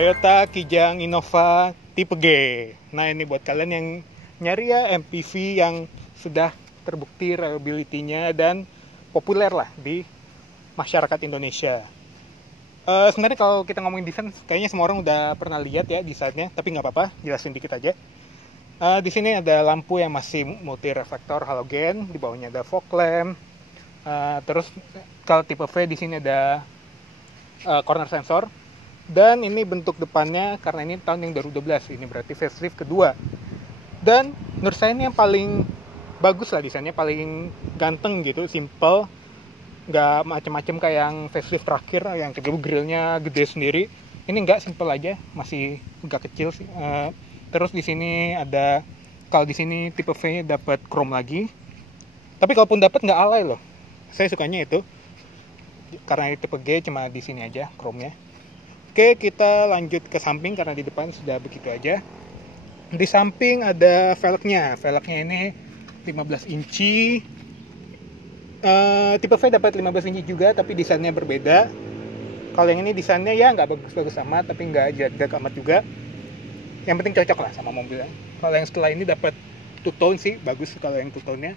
Toyota Kijang Innova tipe G. Nah, ini buat kalian yang nyari ya MPV yang sudah terbukti reliability-nya dan populer lah di masyarakat Indonesia. Sebenarnya kalau kita ngomongin desain, kayaknya semua orang udah pernah lihat ya desainnya, tapi nggak apa-apa, jelasin dikit aja. Di sini ada lampu yang masih multi reflektor halogen, di bawahnya ada fog lamp. Terus kalau tipe V di sini ada corner sensor. Dan ini bentuk depannya, karena ini tahun yang 2012, ini berarti facelift kedua. Dan menurut saya ini yang paling bagus lah desainnya, paling ganteng gitu, simple, nggak macem-macem kayak yang facelift terakhir yang grillnya gede sendiri. Ini nggak, simple aja, masih agak kecil sih. Terus di sini ada, kalau di sini tipe V-nya dapat chrome lagi. Tapi kalaupun dapat nggak alay loh. Saya sukanya itu, karena tipe G cuma di sini aja chrome-nya. Oke, kita lanjut ke samping karena di depan sudah begitu aja. Di samping ada velgnya. Velgnya ini 15 inci. Tipe V dapat 15 inci juga, tapi desainnya berbeda. Kalau yang ini desainnya ya nggak bagus-bagus amat, tapi nggak jaga amat juga. Yang penting cocok lah sama mobilnya. Kalau yang setelah ini dapat two tone sih, bagus kalau yang two tone-nya.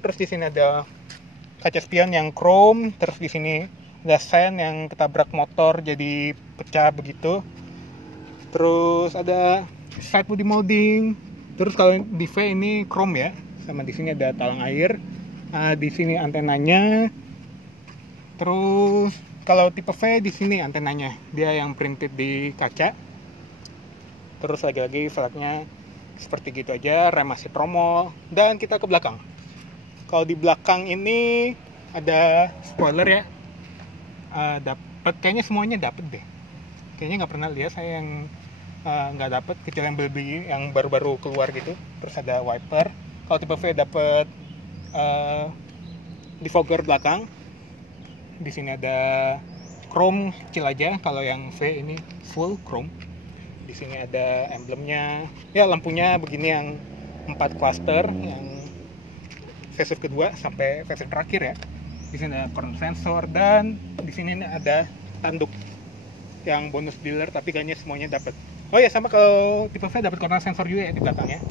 Terus di sini ada kaca spion yang chrome. Terus di sini ada sen yang ketabrak motor jadi pecah begitu. Terus ada side body molding. Terus kalau di V ini chrome ya, sama di sini ada talang air. Di sini antenanya. Terus kalau tipe V di sini antenanya, dia yang printed di kaca. Terus lagi-lagi velgnya seperti gitu aja, rem masih tromol. Dan kita ke belakang. Kalau di belakang ini ada spoiler ya. Dapat, kayaknya semuanya dapat deh. Kayaknya nggak pernah lihat saya yang nggak dapat, kecuali yang beli yang baru-baru keluar gitu. Terus ada wiper. Kalau tipe V dapat defogger belakang. Di sini ada chrome kecil aja. Kalau yang V ini full chrome. Di sini ada emblemnya. Ya, lampunya begini yang 4 cluster, yang facelift kedua sampai facelift terakhir ya. Di sini ada corner sensor dan di sini ada tanduk yang bonus dealer, tapi kayaknya semuanya dapat. Oh ya, sama kalau tipe V dapat corner sensor juga ya di belakangnya.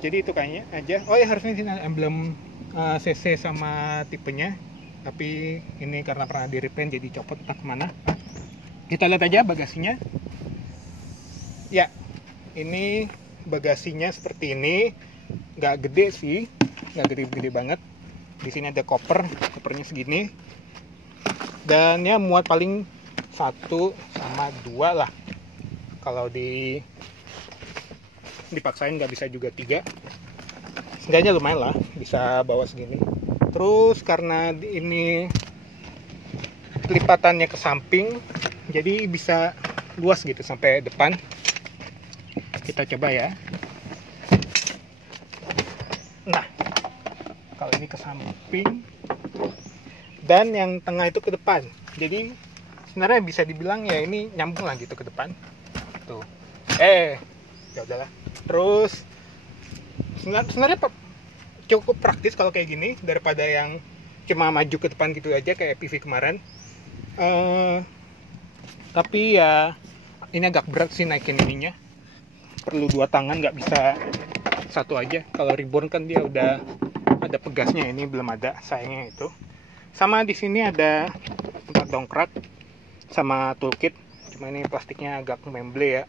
Jadi itu kayaknya aja. Oh ya, harusnya di sini ada emblem CC sama tipenya. Tapi ini karena pernah di repaint jadi copot entah kemana. Kita lihat aja bagasinya. Ya, ini bagasinya seperti ini. Nggak gede sih, nggak gede-gede banget. Di sini ada kopernya segini. Dan ya muat paling 1 sama 2 lah. Kalau dipaksain nggak bisa juga 3. Seenggaknya lumayan lah, bisa bawa segini. Terus karena ini lipatannya ke samping, jadi bisa luas gitu sampai depan. Kita coba ya. Nah, kalau ini ke samping dan yang tengah itu ke depan. Jadi sebenarnya bisa dibilang ya ini nyambung lah gitu ke depan. Tuh. Ya udahlah. Terus sebenarnya cukup praktis kalau kayak gini daripada yang cuma maju ke depan gitu aja kayak PV kemarin. Tapi ya ini agak berat sih naikin ininya. Perlu 2 tangan, nggak bisa satu aja. Kalau reborn kan dia udah ada pegasnya, ini belum ada, sayangnya itu. Sama di sini ada tempat dongkrak sama toolkit. Cuma ini plastiknya agak memble ya.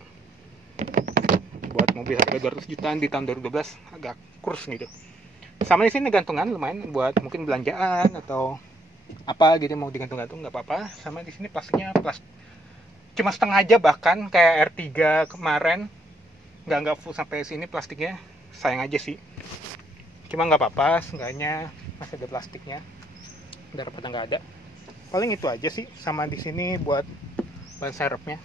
Buat mobil harga 200 jutaan di tahun 2012 agak kurs gitu. Sama di sini gantungan lumayan buat mungkin belanjaan atau apa gitu, mau digantung-gantung nggak apa-apa. Sama di sini plastiknya cuma setengah aja, bahkan kayak R3 kemarin nggak full sampai sini plastiknya. Sayang aja sih, cuma nggak apa-apa, seenggaknya masih ada plastiknya daripada nggak ada. Paling itu aja sih. Sama di sini buat ban serepnya.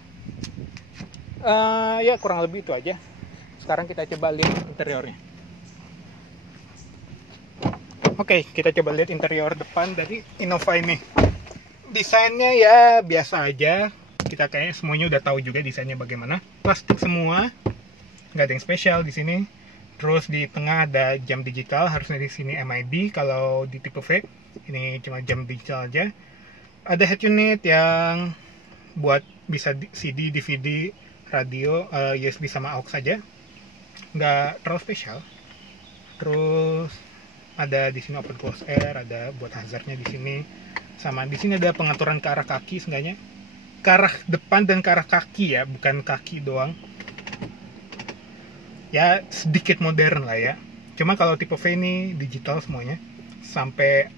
Ya kurang lebih itu aja. Sekarang kita coba lihat interiornya. Oke, kita coba lihat interior depan dari Innova ini. Desainnya ya biasa aja. Kita kayaknya semuanya udah tahu juga desainnya bagaimana. Plastik semua, nggak ada yang spesial di sini. Terus di tengah ada jam digital, harusnya di sini MID. Kalau di tipe V ini cuma jam digital aja. Ada head unit yang buat bisa CD, DVD, radio, USB sama aux saja, nggak terlalu spesial. Terus ada di sini open close air, ada buat hazardnya di sini, sama di sini ada pengaturan ke arah kaki, seenggaknya ke arah depan dan ke arah kaki ya, bukan kaki doang. Ya sedikit modern lah ya. Cuma kalau tipe V ini digital semuanya, sampai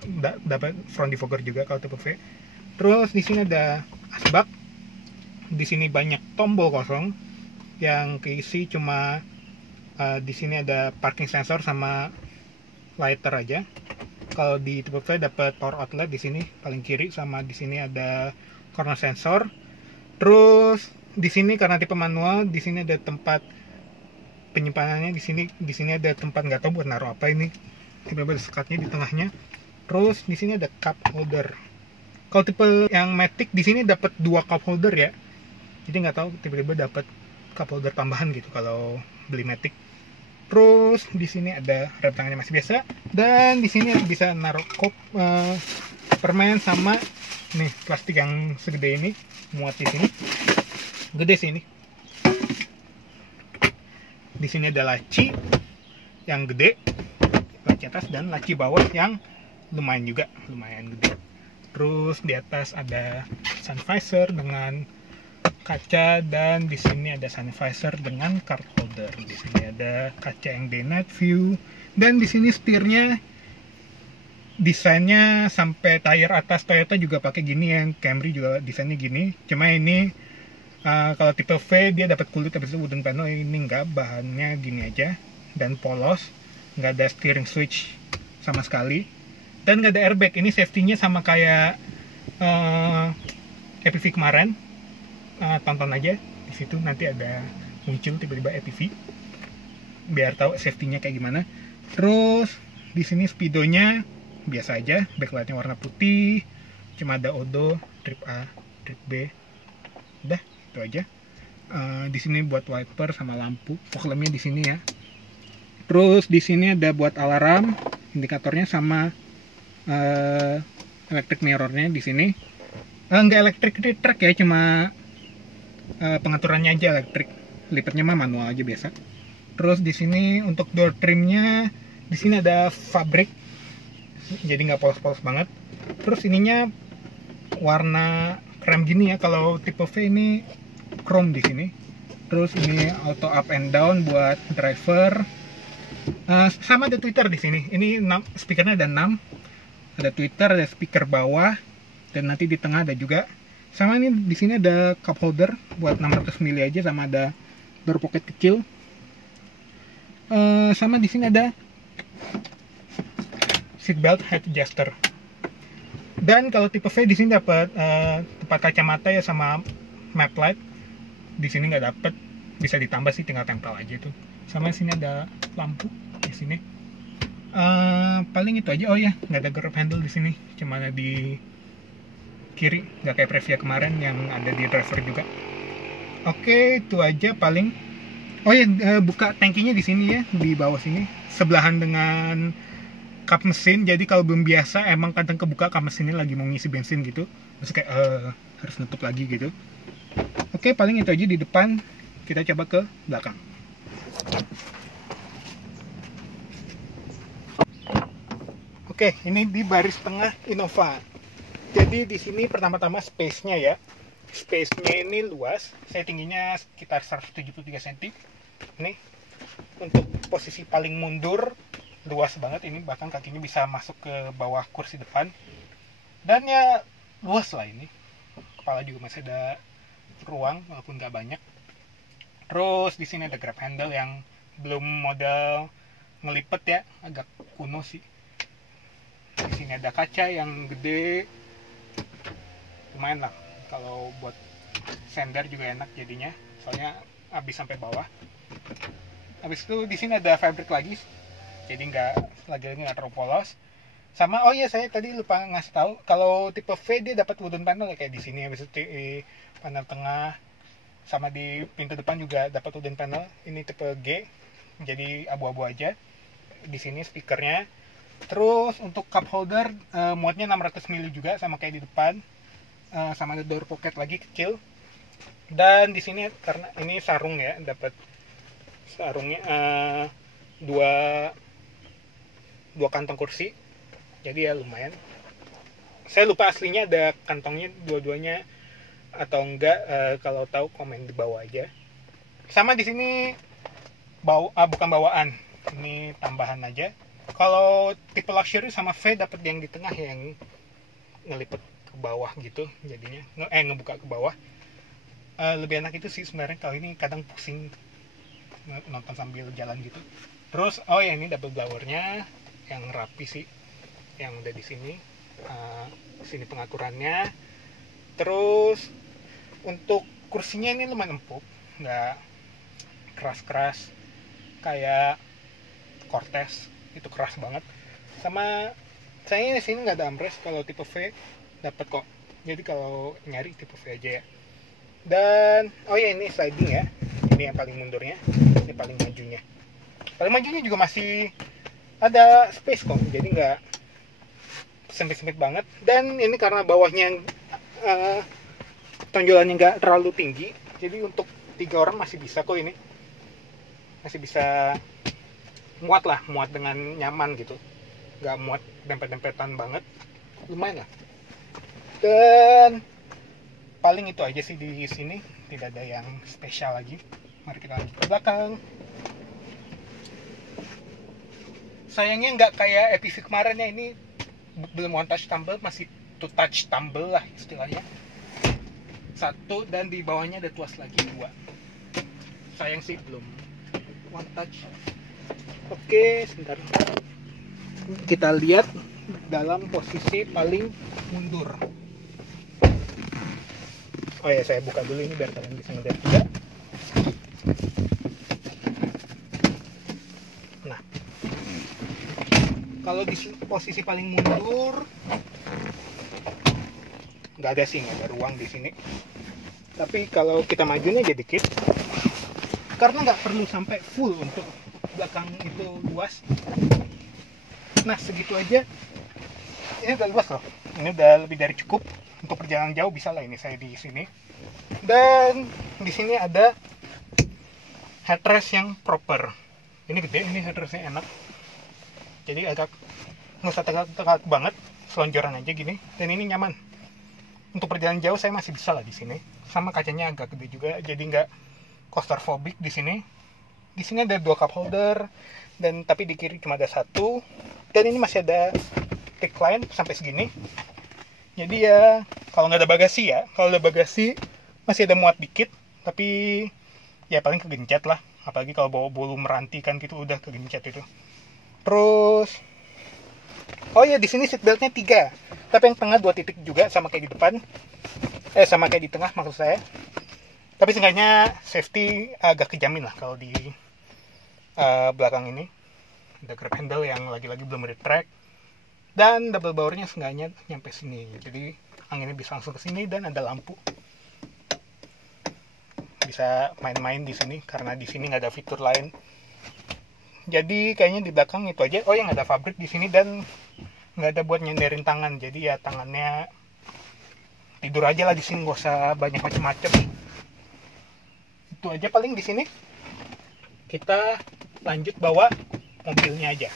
dapat front defogger juga kalau tipe V. Terus di sini ada asbak. Di sini banyak tombol kosong yang keisi cuma di sini ada parking sensor sama lighter aja. Kalau di tipe V dapat power outlet di sini paling kiri, sama di sini ada corner sensor. Terus di sini karena tipe manual, di sini ada tempat penyimpanannya. Di sini ada tempat, nggak tahu buat naruh apa ini. Tiba-tiba ada sekatnya di tengahnya. Terus di sini ada cup holder. Kalau tipe yang Matic di sini dapat 2 cup holder ya. Jadi nggak tahu tiba-tiba dapat cup holder tambahan gitu kalau beli Matic. Terus di sini ada rem tangannya masih biasa, dan di sini bisa naruh permen sama nih plastik yang segede ini, muat di sini. Gede sih ini. Di sini ada laci yang gede, laci atas, dan laci bawah yang lumayan gede. Terus di atas ada sun visor dengan kaca, dan di sini ada sun visor dengan card holder. Di sini ada kaca yang day night view, dan di sini setirnya desainnya sampai tire atas Toyota juga pakai gini, yang Camry juga desainnya gini. Cuma ini kalau tipe V dia dapat kulit, habis itu wooden panel. Ini enggak, bahannya gini aja dan polos, nggak ada steering switch sama sekali, dan nggak ada airbag. Ini safety-nya sama kayak EPV kemarin. Tonton aja di situ, nanti ada muncul tiba-tiba EPV biar tahu safety-nya kayak gimana. Terus di sini speedonya biasa aja, backlightnya warna putih, cuma ada odo, trip A, trip B, udah itu aja. Di sini buat wiper sama lampu, fog lampnya di sini ya. Terus di sini ada buat alarm, indikatornya sama electric mirrornya di sini. Nggak electric track ya, cuma pengaturannya aja elektrik. Lipatnya mah manual aja biasa. Terus di sini untuk door trimnya di sini ada fabrik, jadi nggak polos-polos banget. Terus ininya warna krem gini ya. Kalau tipe V ini chrome di sini. Terus ini auto up and down buat driver. Sama ada tweeter di sini. Ini speakernya ada 6. Ada tweeter, ada speaker bawah, dan nanti di tengah ada juga. Sama ini di sini ada cup holder buat 600 ml aja, sama ada door pocket kecil. Sama di sini ada seatbelt head adjuster. Dan kalau tipe V di sini dapat tempat kacamata ya sama map light. Di sini nggak dapat, bisa ditambah sih, tinggal tempel aja tuh. Sama di sini ada lampu di sini. Paling itu aja. Oh ya, nggak ada grab handle di sini, cuma ada di kiri, nggak kayak Previa kemarin yang ada di driver juga. Oke, itu aja paling. Oh ya, buka tangkinya di sini ya, di bawah sini, sebelahan dengan kap mesin. Jadi kalau belum biasa, emang kadang kebuka kap mesinnya lagi mau ngisi bensin gitu, terus kayak harus nutup lagi gitu. Oke, paling itu aja di depan. Kita coba ke belakang. Oke, ini di baris tengah Innova. Jadi di sini pertama-tama space-nya ya. Space-nya ini luas. Saya tingginya sekitar 173 cm. Ini untuk posisi paling mundur luas banget ini, bahkan kakinya bisa masuk ke bawah kursi depan. Dan ya luas lah ini. Kepala juga masih ada ruang walaupun nggak banyak. Terus di sini ada grab handle yang belum model ngelipet ya, agak kuno sih. Di sini ada kaca yang gede, lumayan lah. Kalau buat sender juga enak jadinya, soalnya habis sampai bawah. Habis itu di sini ada fabric lagi, jadi nggak terlalu polos. Sama oh iya, saya tadi lupa ngasih tahu, kalau tipe V dia dapat wooden panel ya, kayak di sini. Habis itu panel tengah sama di pintu depan juga dapat wooden panel. Ini tipe G, jadi abu-abu aja. Di sini speakernya. Terus untuk cup holder muatnya 600 ml juga, sama kayak di depan. Sama ada door pocket lagi kecil. Dan di sini karena ini sarung ya, dapat sarungnya dua kantong kursi, jadi ya lumayan. Saya lupa aslinya ada kantongnya dua-duanya atau enggak, kalau tahu komen di bawah aja. Sama di sini bukan bawaan, ini tambahan aja. Kalau tipe luxury sama V dapat yang di tengah yang ngelipet ke bawah gitu, jadinya ngebuka ke bawah. Lebih enak itu sih sebenarnya. Kalau ini kadang pusing nonton sambil jalan gitu. Terus ya ini double blowernya yang rapi sih, yang udah di sini. Sini pengaturannya. Terus untuk kursinya ini lumayan empuk, nggak keras-keras kayak Cortez, itu keras banget. Sama saya di sini nggak ada armrest, kalau tipe V dapat kok. Jadi kalau nyari tipe V aja ya. Dan ini sliding ya. Ini yang paling mundurnya, ini paling majunya. Paling majunya juga masih ada space kok, jadi nggak sempit-sempit banget. Dan ini karena bawahnya tonjolannya nggak terlalu tinggi, jadi untuk 3 orang masih bisa kok. Ini masih bisa muat dengan nyaman gitu, nggak muat dempet-dempetan banget, lumayan lah. Dan paling itu aja sih di sini, tidak ada yang spesial lagi. Mari kita lanjut ke belakang. Sayangnya nggak kayak EPV kemarin ya, ini belum one touch tumble, masih two touch tumble lah istilahnya. 1, dan di bawahnya ada tuas lagi 2. Sayang sih belum one touch. Oke, sebentar. Kita lihat dalam posisi paling mundur. Saya buka dulu ini biar kalian bisa ngeliat juga. Nah, kalau di posisi paling mundur nggak ada ruang di sini. Tapi kalau kita majunya jadi dikit, karena nggak perlu sampai full untuk belakang itu luas. Nah, segitu aja. Ini udah luas loh. Ini udah lebih dari cukup untuk perjalanan jauh, bisa lah ini saya di sini. Dan di sini ada headrest yang proper. Ini gede, ini headrestnya enak. Jadi agak nggak usah tegak-tegak banget, selonjoran aja gini. Dan ini nyaman. Untuk perjalanan jauh saya masih bisa lah di sini. Sama kacanya agak gede juga, jadi nggak claustrophobic di sini. Di sini ada 2 cup holder, dan tapi di kiri cuma ada 1. Dan ini masih ada tick line sampai segini. Jadi ya kalau nggak ada bagasi ya, kalau ada bagasi masih ada muat dikit, tapi ya paling kegencet lah. Apalagi kalau bawa bulu meranti kan gitu, udah kegencet itu. Terus di sini seatbeltnya 3, tapi yang tengah 2 titik juga, sama kayak di depan, sama kayak di tengah maksud saya. Tapi seenggaknya safety agak kejamin lah kalau di belakang ini. Ada grab handle yang lagi-lagi belum retract, dan double bowernya seenggaknya nyampe sini, jadi anginnya bisa langsung ke sini. Dan ada lampu, bisa main-main di sini karena di sini nggak ada fitur lain. Jadi kayaknya di belakang itu aja. Yang ada fabrik di sini, dan nggak ada buat nyenderin tangan, jadi ya tangannya tidur aja lah di sini, nggak usah banyak macam-macam. Itu aja paling di sini. Kita lanjut bawa mobilnya aja.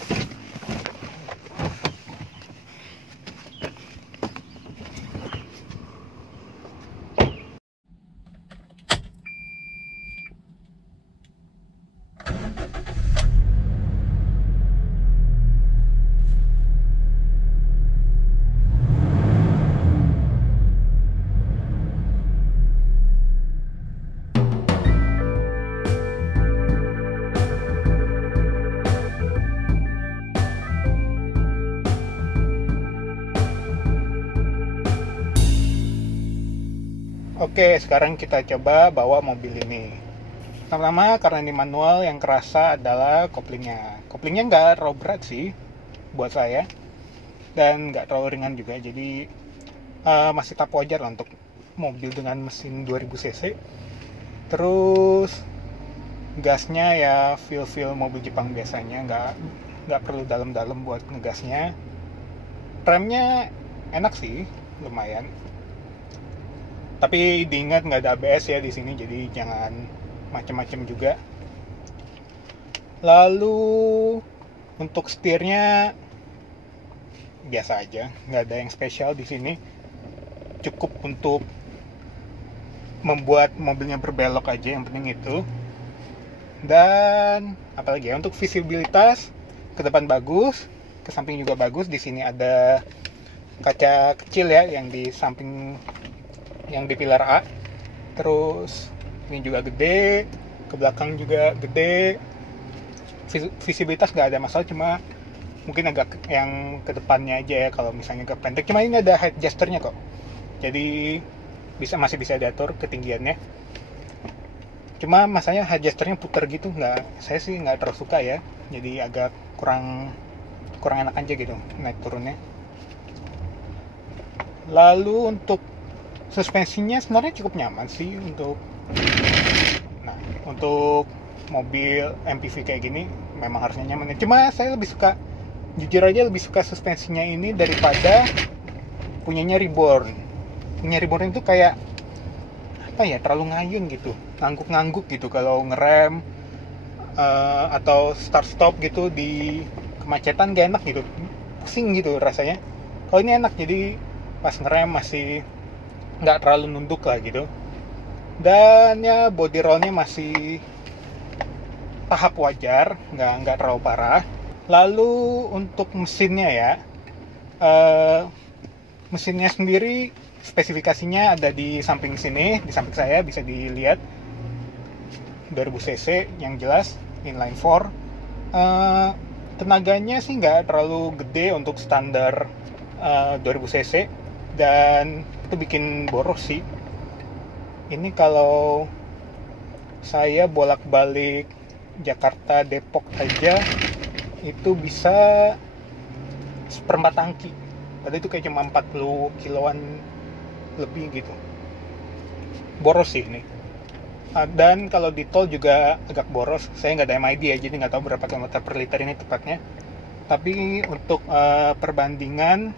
Oke, sekarang kita coba bawa mobil ini. Pertama, karena ini manual, yang kerasa adalah koplingnya. Koplingnya nggak terlalu berat sih buat saya, dan nggak terlalu ringan juga, jadi masih tahap wajar lah untuk mobil dengan mesin 2000 cc. Terus gasnya ya feel mobil Jepang biasanya, nggak perlu dalam-dalam buat ngegasnya. Remnya enak sih, lumayan. Tapi diingat nggak ada ABS ya di sini, jadi jangan macam-macam juga. Lalu untuk setirnya biasa aja, nggak ada yang spesial di sini. Cukup untuk membuat mobilnya berbelok aja, yang penting itu. Dan apalagi ya, untuk visibilitas ke depan bagus, ke samping juga bagus. Di sini ada kaca kecil ya yang di samping, yang di pilar A. Terus ini juga gede, ke belakang juga gede. Visibilitas nggak ada masalah, cuma mungkin agak yang ke depannya aja ya kalau misalnya agak pendek. Cuma ini ada height adjusternya kok, jadi masih bisa diatur ketinggiannya. Cuma masanya height adjusternya puter gitu, saya sih nggak terlalu suka ya, jadi agak kurang enak aja gitu naik turunnya. Lalu untuk suspensinya sebenarnya cukup nyaman sih untuk mobil MPV kayak gini, memang harusnya nyaman. Cuma saya jujur aja lebih suka suspensinya ini daripada punyanya Reborn. Punya Reborn itu kayak terlalu ngayun gitu, ngangguk gitu kalau ngerem atau start stop gitu di kemacetan, gak enak gitu, pusing gitu rasanya. Kalau ini enak, jadi pas ngerem masih nggak terlalu nunduk lah gitu. Dan ya body rollnya masih tahap wajar, nggak terlalu parah. Lalu untuk mesinnya ya, mesinnya sendiri spesifikasinya ada di samping sini, di samping saya bisa dilihat. 2000 cc yang jelas, inline 4. Tenaganya sih nggak terlalu gede untuk standar 2000 cc, dan itu bikin boros sih. Ini kalau saya bolak-balik Jakarta Depok aja itu bisa seperempat tangki. Tadi itu kayak cuma 40 kiloan lebih gitu. Boros sih ini. Dan kalau di tol juga agak boros. Saya nggak ada MID ya, jadi nggak tahu berapa kilometer per liter ini tepatnya. Tapi untuk perbandingan,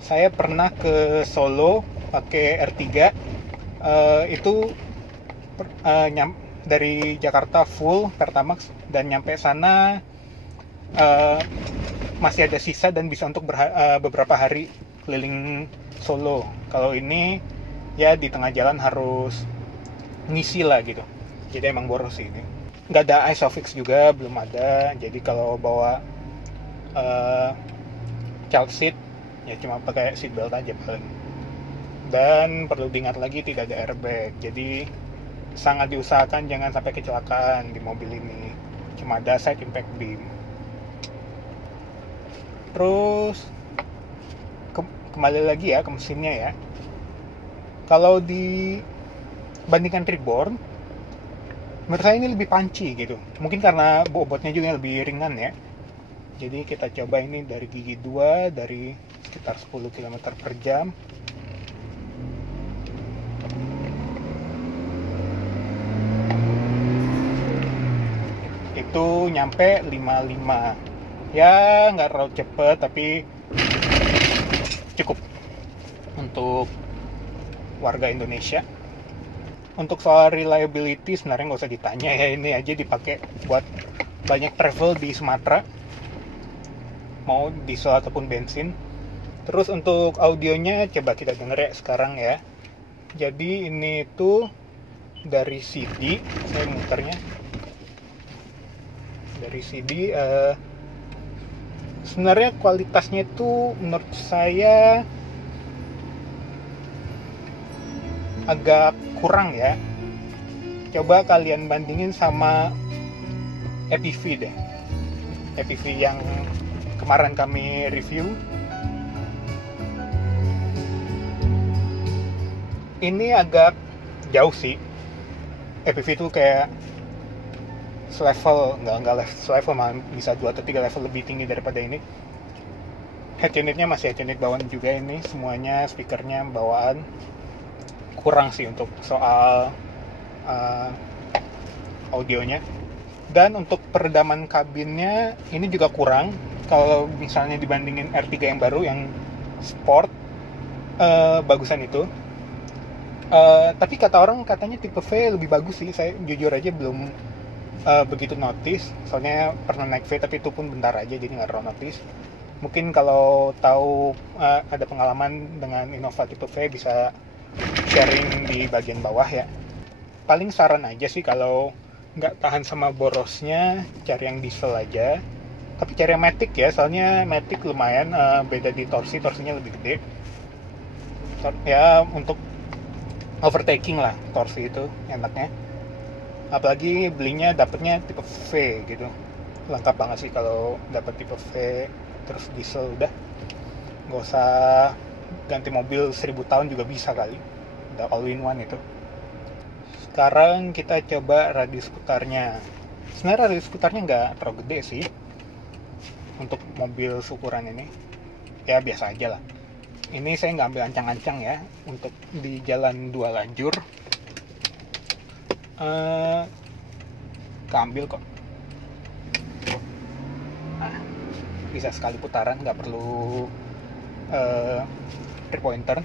saya pernah ke Solo pakai R3. Itu dari Jakarta full Pertamax, dan nyampe sana masih ada sisa dan bisa untuk beberapa hari keliling Solo. Kalau ini ya di tengah jalan harus ngisi lah gitu, jadi emang boros sih ini. Nggak ada ISOFIX juga, belum ada, jadi kalau bawa child seat ya cuma pakai seat belt aja paling. Dan perlu diingat lagi, tidak ada airbag, jadi sangat diusahakan jangan sampai kecelakaan di mobil ini. Cuma ada side impact beam. Terus kembali lagi ya ke mesinnya ya. Kalau dibandingkan Reborn, menurut saya ini lebih punchy gitu. Mungkin karena bobotnya juga lebih ringan ya. Jadi kita coba ini dari gigi 2, dari sekitar 10 km per jam. Itu nyampe 55. Ya nggak terlalu cepet, tapi cukup untuk warga Indonesia. Untuk soal reliability sebenarnya nggak usah ditanya ya, ini aja dipakai buat banyak travel di Sumatera, mau diesel ataupun bensin. Terus untuk audionya coba kita denger ya sekarang ya. Jadi ini tuh dari CD, saya muternya dari CD. Sebenarnya kualitasnya itu menurut saya agak kurang ya. Coba kalian bandingin sama EPV deh, EPV yang kemarin kami review. Ini agak jauh sih. EPV itu kayak selevel, nggak selevel, mah bisa 2 atau 3 level lebih tinggi daripada ini. Head unitnya masih head unit bawaan juga ini, semuanya speakernya bawaan. Kurang sih untuk soal audionya. Dan untuk peredaman kabinnya ini juga kurang. Kalau misalnya dibandingin R3 yang baru, yang sport, bagusan itu. Tapi kata orang katanya tipe V lebih bagus sih. Saya jujur aja belum begitu notice, soalnya pernah naik V tapi itu pun bentar aja, jadi nggak terlalu notice. Mungkin kalau tahu ada pengalaman dengan Innova tipe V bisa sharing di bagian bawah ya. Paling saran aja sih kalau nggak tahan sama borosnya, cari yang diesel aja. Tapi cari yang Matic ya, soalnya Matic lumayan beda di torsinya lebih gede. Ya untuk overtaking lah, torsi itu enaknya. Apalagi belinya dapetnya tipe V gitu, lengkap banget sih kalau dapat tipe V terus diesel. Udah nggak usah ganti mobil 1000 tahun juga bisa kali, udah all in one itu. Sekarang kita coba radius putarnya. Sebenarnya radius putarnya nggak terlalu gede sih untuk mobil ukuran ini, ya biasa aja lah. Ini saya nggak ambil ancang-ancang ya, untuk di jalan 2 lajur keambil kok. Nah, bisa sekali putaran, nggak perlu 3-pointer.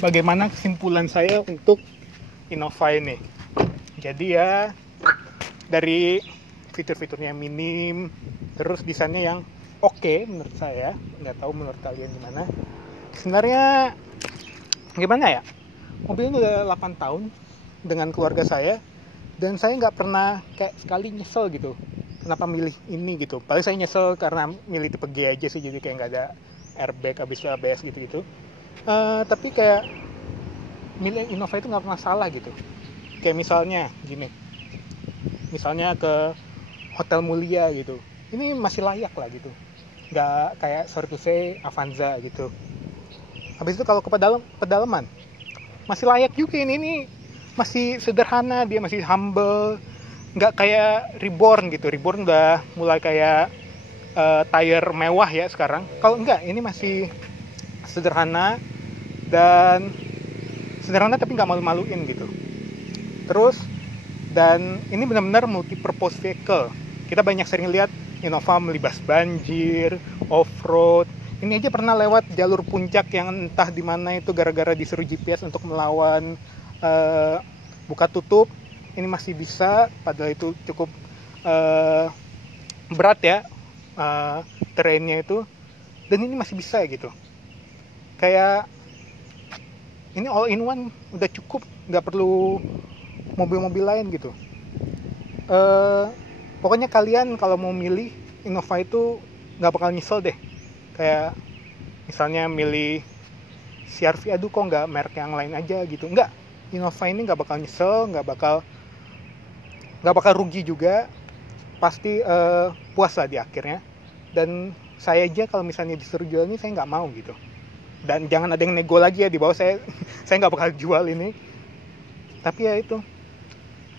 Bagaimana kesimpulan saya untuk Innova ini? Jadi ya, dari fitur-fiturnya minim, terus desainnya yang oke menurut saya, nggak tahu menurut kalian gimana. Sebenarnya gimana ya, mobil ini udah 8 tahun dengan keluarga saya, dan saya nggak pernah kayak sekali nyesel gitu kenapa milih ini gitu. Paling saya nyesel karena milih tipe G aja sih, jadi kayak nggak ada airbag, habis ABS gitu-gitu. Tapi kayak milih Innova itu nggak pernah salah gitu. Kayak misalnya gini, misalnya ke Hotel Mulia gitu, ini masih layak lah gitu, nggak kayak sorry to say Avanza gitu. Habis itu kalau ke pedalaman masih layak juga, ini masih sederhana, dia masih humble, nggak kayak Reborn gitu. Reborn udah mulai kayak tire mewah ya sekarang. Kalau enggak, ini masih sederhana, dan sederhana tapi nggak malu-maluin gitu. Terus, dan ini benar-benar multi-purpose vehicle. Kita banyak sering lihat Innova melibas banjir, off-road. Ini aja pernah lewat jalur puncak yang entah di mana itu gara-gara disuruh GPS untuk melawan buka tutup. Ini masih bisa, padahal itu cukup berat ya terrainnya itu. Dan ini masih bisa gitu. Kayak ini all in one udah cukup, nggak perlu mobil-mobil lain gitu. Pokoknya kalian kalau mau milih Innova itu nggak bakal nyesel deh. Kayak misalnya milih CR-V, aduh kok nggak merek yang lain aja gitu. Nggak, Innova ini nggak bakal nyesel, nggak bakal rugi juga. Pasti puas lah di akhirnya. Dan saya aja kalau misalnya disuruh jual ini, saya nggak mau gitu. Dan jangan ada yang nego lagi ya di bawah, saya nggak bakal jual ini. Tapi ya itu,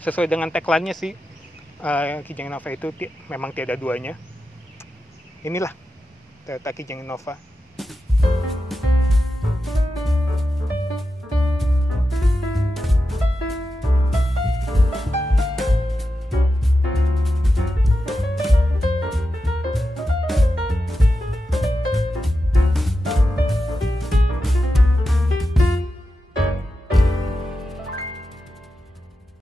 sesuai dengan tagline-nya sih, Kijang Innova itu memang tiada duanya. Inilah Toyota Kijang Innova.